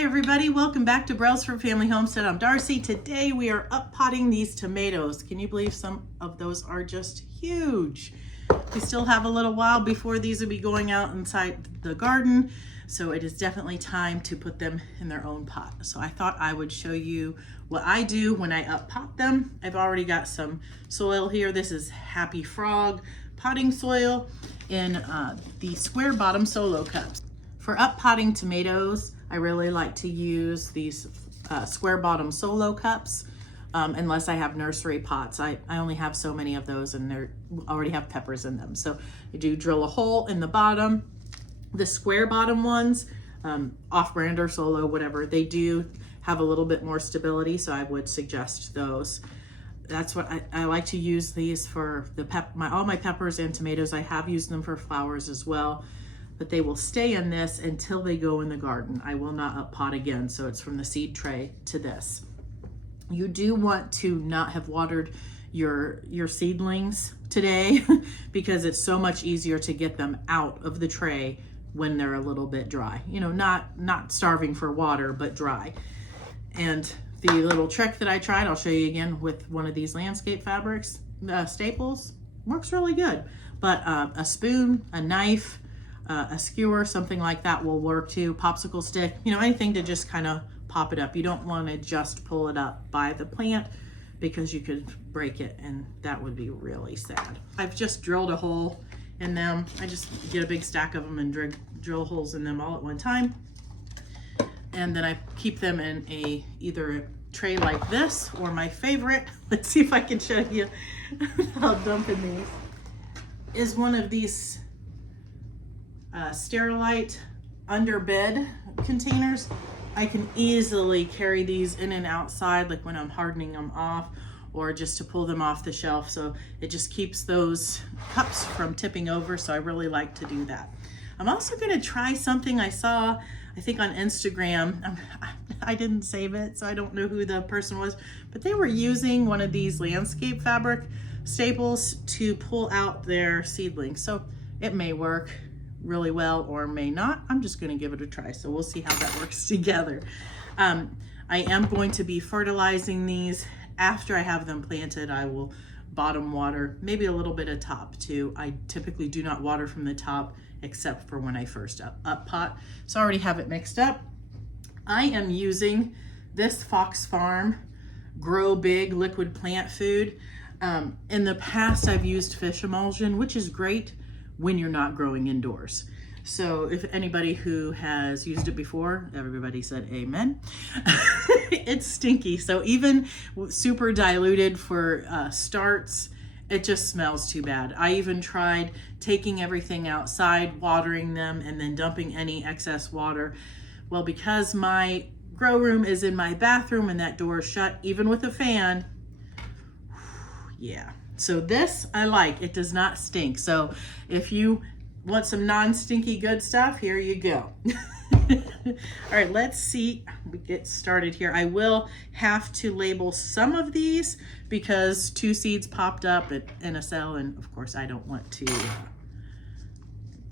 Hi everybody, welcome back to Brelsford Family Homestead. I'm Darcy. Today we are up potting these tomatoes. Can you believe some of those are just huge? We still have a little while before these will be going out inside the garden, so it is definitely time to put them in their own pot. So I thought I would show you what I do when I up pot them. I've already got some soil here. This is Happy Frog potting soil in the square bottom solo cups. For up potting tomatoes, I really like to use these square bottom solo cups unless I have nursery pots. I only have so many of those and they already have peppers in them. So I do drill a hole in the bottom. The square bottom ones, off-brand or solo, whatever, they do have a little bit more stability, so I would suggest those. That's what I like to use these for all my peppers and tomatoes. I have used them for flowers as well, but they will stay in this until they go in the garden. I will not up pot again, so it's from the seed tray to this. You do want to not have watered your seedlings today because it's so much easier to get them out of the tray when they're a little bit dry. You know, not starving for water, but dry. And the little trick that I tried, I'll show you again with one of these landscape fabrics, staples, works really good. But a spoon, a knife, a skewer, something like that will work too. Popsicle stick, you know, anything to just kind of pop it up. You don't want to just pull it up by the plant because you could break it and that would be really sad. I've just drilled a hole in them. I just get a big stack of them and drill holes in them all at one time. And then I keep them in either a tray like this or my favorite, let's see if I can show you without dumping these, is one of these Sterilite under bed containers. I can easily carry these in and outside, like when I'm hardening them off or just to pull them off the shelf. So it just keeps those cups from tipping over. So I really like to do that. I'm also going to try something I saw, I think on Instagram. I didn't save it, so I don't know who the person was, but they were using one of these landscape fabric staples to pull out their seedlings. So it may work really well or may not. I'm just going to give it a try, so we'll see how that works together. I am going to be fertilizing these after I have them planted. I will bottom water, maybe a little bit of top too. I typically do not water from the top except for when I first up pot. So I already have it mixed up. I am using this Fox Farm Grow Big liquid plant food. In the past I've used fish emulsion, which is great when you're not growing indoors. So if anybody who has used it before, everybody said amen. It's stinky. So even super diluted for starts, it just smells too bad. I even tried taking everything outside, watering them, and then dumping any excess water. Well, because my grow room is in my bathroom and that door is shut, even with a fan, yeah. So this I like, it does not stink. So if you want some non-stinky good stuff, here you go. All right, let's see, we get started here. I will have to label some of these because 2 seeds popped up in a cell, and of course I don't want to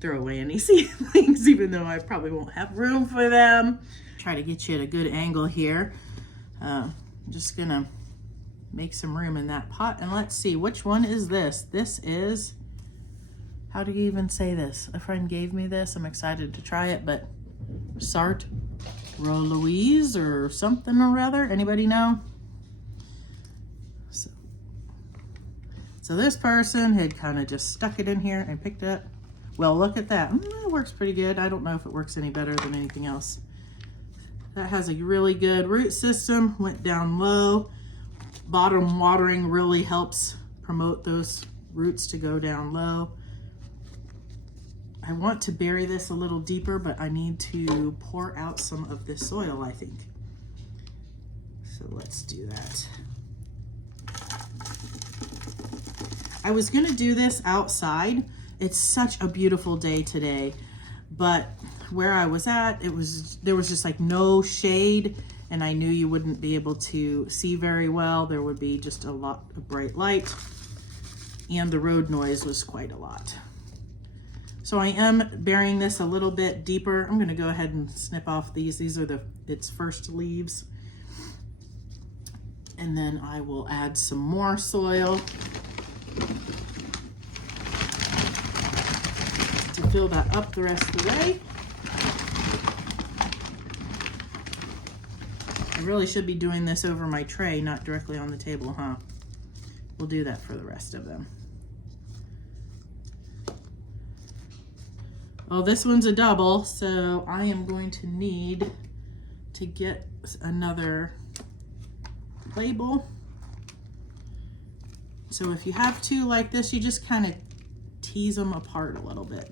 throw away any seedlings, even though I probably won't have room for them. Try to get you at a good angle here. I'm just gonna make some room in that pot, and let's see, which one is this? This is, how do you even say this? A friend gave me this. I'm excited to try it, but Sart Louise or something or other. Anybody know? So this person had kind of just stuck it in here and picked it. Well, look at that. It works pretty good. I don't know if it works any better than anything else. That has a really good root system, went down low. Bottom watering really helps promote those roots to go down low. I want to bury this a little deeper, but I need to pour out some of this soil, I think. So let's do that. I was gonna do this outside. It's such a beautiful day today, but where I was at, there was just like no shade, and I knew you wouldn't be able to see very well. There would be just a lot of bright light, and the road noise was quite a lot. So I am burying this a little bit deeper. I'm gonna go ahead and snip off these. These are its first leaves. And then I will add some more soil to fill that up the rest of the way. I really should be doing this over my tray, not directly on the table, huh? We'll do that for the rest of them. Well, this one's a double, so I am going to need to get another label. So if you have two like this, you just kind of tease them apart a little bit.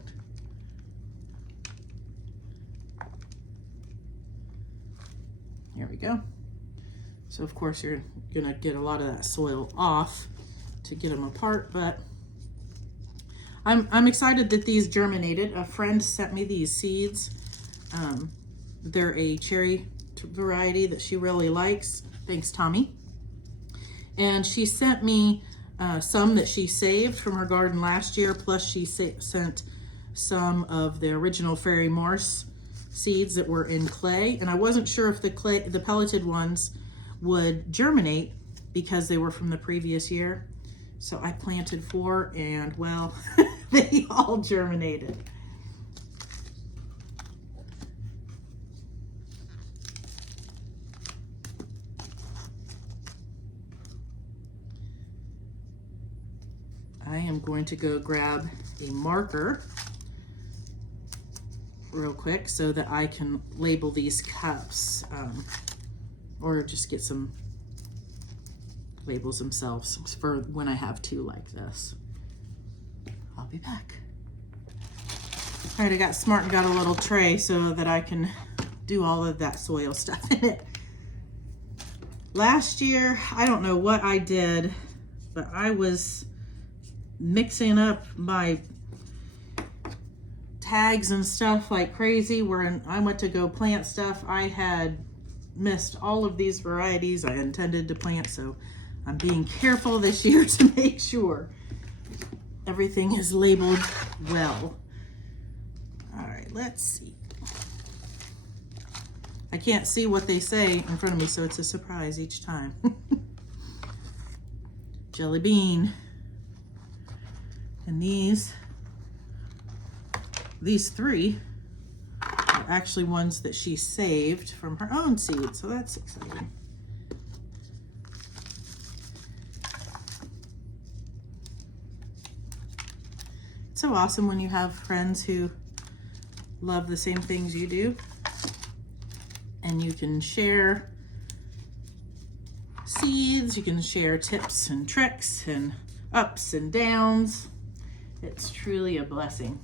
Here we go. So of course you're gonna get a lot of that soil off to get them apart, but I'm excited that these germinated. A friend sent me these seeds. They're a cherry variety that she really likes. Thanks, Tommy. And she sent me some that she saved from her garden last year, plus she sent some of the original fairy morse seeds that were in clay. And I wasn't sure if the pelleted ones would germinate because they were from the previous year. So I planted 4 and well, they all germinated. I am going to go grab a marker real quick so that I can label these cups, or just get some labels themselves for when I have two like this. I'll be back. All right, I got smart and got a little tray so that I can do all of that soil stuff in it. Last year, I don't know what I did, but I was mixing up my tags and stuff like crazy. When I went to go plant stuff, I had missed all of these varieties I intended to plant, so I'm being careful this year to make sure everything is labeled well. All right, let's see. I can't see what they say in front of me, so it's a surprise each time. Jelly bean. And these 3 are actually ones that she saved from her own seeds, so that's exciting. It's so awesome when you have friends who love the same things you do, and you can share seeds, you can share tips and tricks and ups and downs. It's truly a blessing.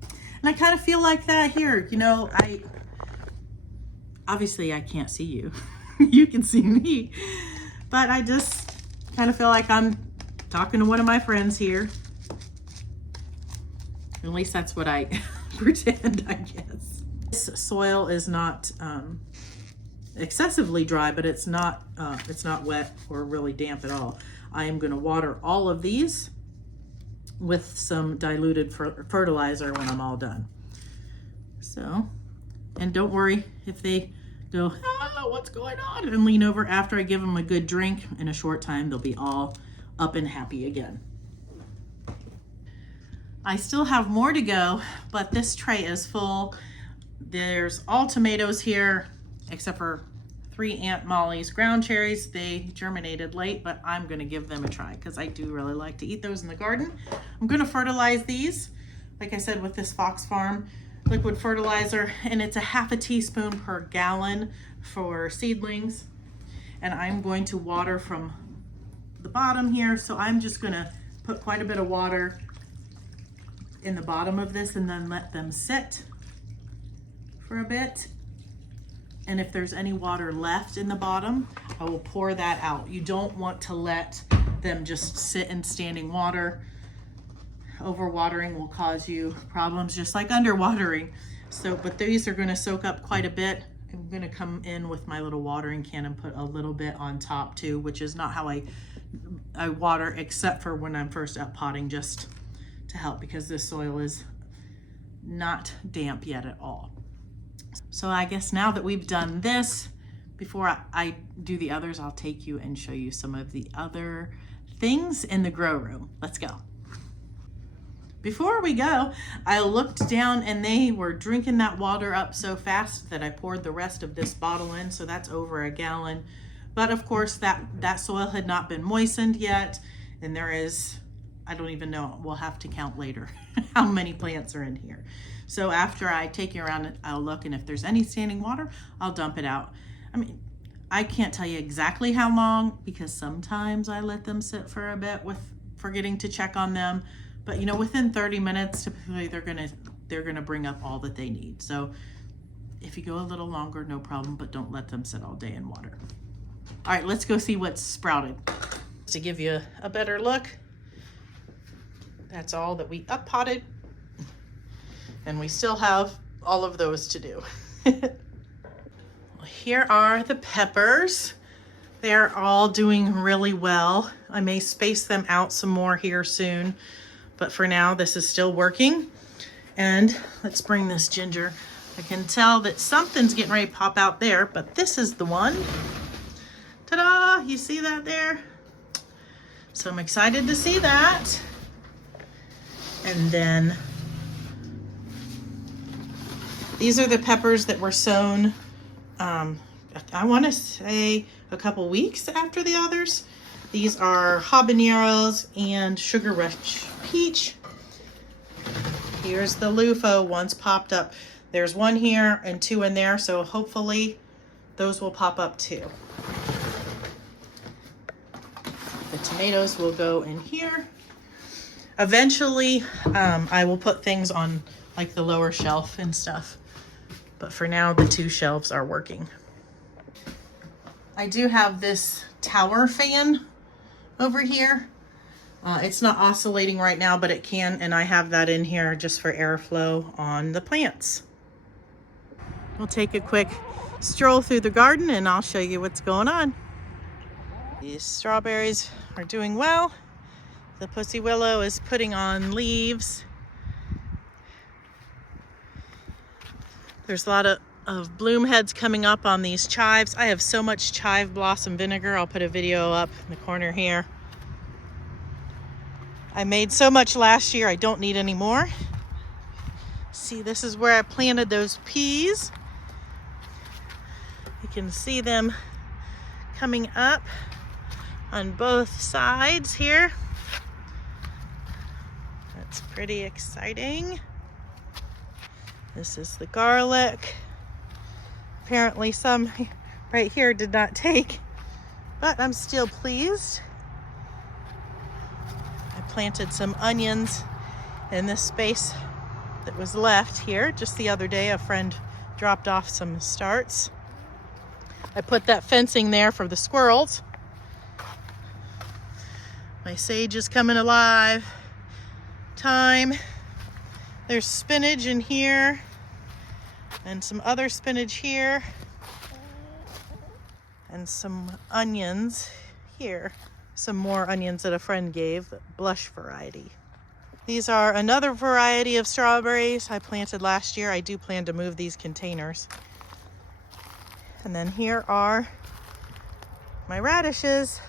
And I kind of feel like that here. You know, obviously I can't see you. You can see me. But I just kind of feel like I'm talking to one of my friends here. At least that's what I pretend, I guess. This soil is not excessively dry, but it's not wet or really damp at all. I am going to water all of these with some diluted fertilizer when I'm all done. So, and don't worry if they go, oh, what's going on? And lean over after I give them a good drink. In a short time, they'll be all up and happy again. I still have more to go, but this tray is full. There's all tomatoes here, except for 3 Aunt Molly's ground cherries. They germinated late, but I'm gonna give them a try because I do really like to eat those in the garden. I'm gonna fertilize these, like I said, with this Fox Farm liquid fertilizer, and it's a ½ teaspoon per gallon for seedlings. And I'm going to water from the bottom here, so I'm just gonna put quite a bit of water in the bottom of this and then let them sit for a bit. And if there's any water left in the bottom, I will pour that out. You don't want to let them just sit in standing water. Overwatering will cause you problems just like underwatering. So, but these are gonna soak up quite a bit. I'm gonna come in with my little watering can and put a little bit on top too, which is not how I water except for when I'm first up potting, just to help, because this soil is not damp yet at all. So I guess now that we've done this, before I do the others, I'll take you and show you some of the other things in the grow room. Let's go. Before we go, I looked down and they were drinking that water up so fast that I poured the rest of this bottle in, so that's over a gallon. But of course that soil had not been moistened yet, and there is, I don't even know, we'll have to count later how many plants are in here. So after I take you around, I'll look, and if there's any standing water, I'll dump it out. I mean, I can't tell you exactly how long, because sometimes I let them sit for a bit with forgetting to check on them. But you know, within 30 minutes, typically they're gonna bring up all that they need. So if you go a little longer, no problem, but don't let them sit all day in water. All right, let's go see what's sprouted. To give you a better look, that's all that we up potted. And we still have all of those to do. Here are the peppers. They're all doing really well. I may space them out some more here soon, but for now, this is still working. And let's bring this ginger. I can tell that something's getting ready to pop out there, but this is the one. Ta-da! You see that there? So I'm excited to see that. And then these are the peppers that were sown, I want to say a couple weeks after the others. These are habaneros and sugar rush peach. Here's the lufo, one's popped up. There's one here and two in there, so hopefully those will pop up too. The tomatoes will go in here. Eventually, I will put things on like the lower shelf and stuff. But for now, the two shelves are working. I do have this tower fan over here. It's not oscillating right now, but it can, and I have that in here just for airflow on the plants. We'll take a quick stroll through the garden and I'll show you what's going on. These strawberries are doing well. The pussy willow is putting on leaves. There's a lot of bloom heads coming up on these chives. I have so much chive blossom vinegar. I'll put a video up in the corner here. I made so much last year, I don't need any more. See, this is where I planted those peas. You can see them coming up on both sides here. That's pretty exciting. This is the garlic. Apparently some right here did not take, but I'm still pleased. I planted some onions in this space that was left here. Just the other day, a friend dropped off some starts. I put that fencing there for the squirrels. My sage is coming alive. Thyme. There's spinach in here and some other spinach here and some onions here. Some more onions that a friend gave, the blush variety. These are another variety of strawberries I planted last year. I do plan to move these containers. And then here are my radishes.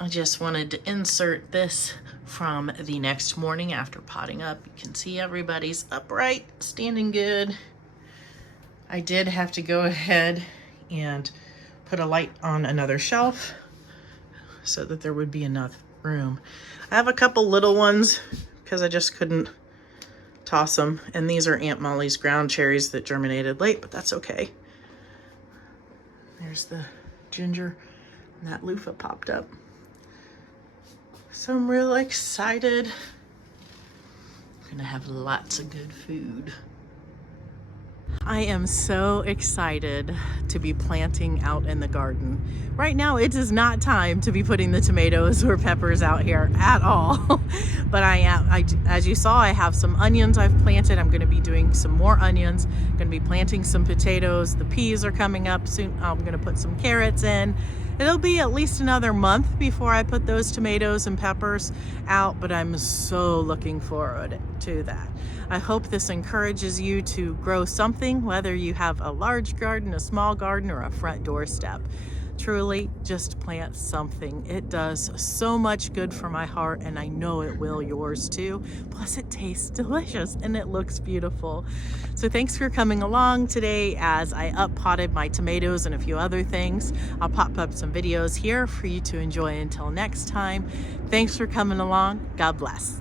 I just wanted to insert this from the next morning after potting up. You can see everybody's upright, standing good. I did have to go ahead and put a light on another shelf so that there would be enough room. I have a couple little ones because I just couldn't toss them. And these are Aunt Molly's ground cherries that germinated late, but that's okay. There's the ginger, and that loofah popped up. So I'm real excited. I'm gonna have lots of good food. I am so excited to be planting out in the garden. Right now, it is not time to be putting the tomatoes or peppers out here at all. But as you saw, I have some onions I've planted. I'm gonna be doing some more onions. I'm gonna be planting some potatoes. The peas are coming up soon. I'm gonna put some carrots in. It'll be at least another month before I put those tomatoes and peppers out, but I'm so looking forward to that. I hope this encourages you to grow something, whether you have a large garden, a small garden, or a front doorstep. Truly, just plant something. It does so much good for my heart, and I know it will yours too. Plus, it tastes delicious and it looks beautiful. So thanks for coming along today as I up-potted my tomatoes and a few other things. I'll pop up some videos here for you to enjoy until next time. Thanks for coming along. God bless.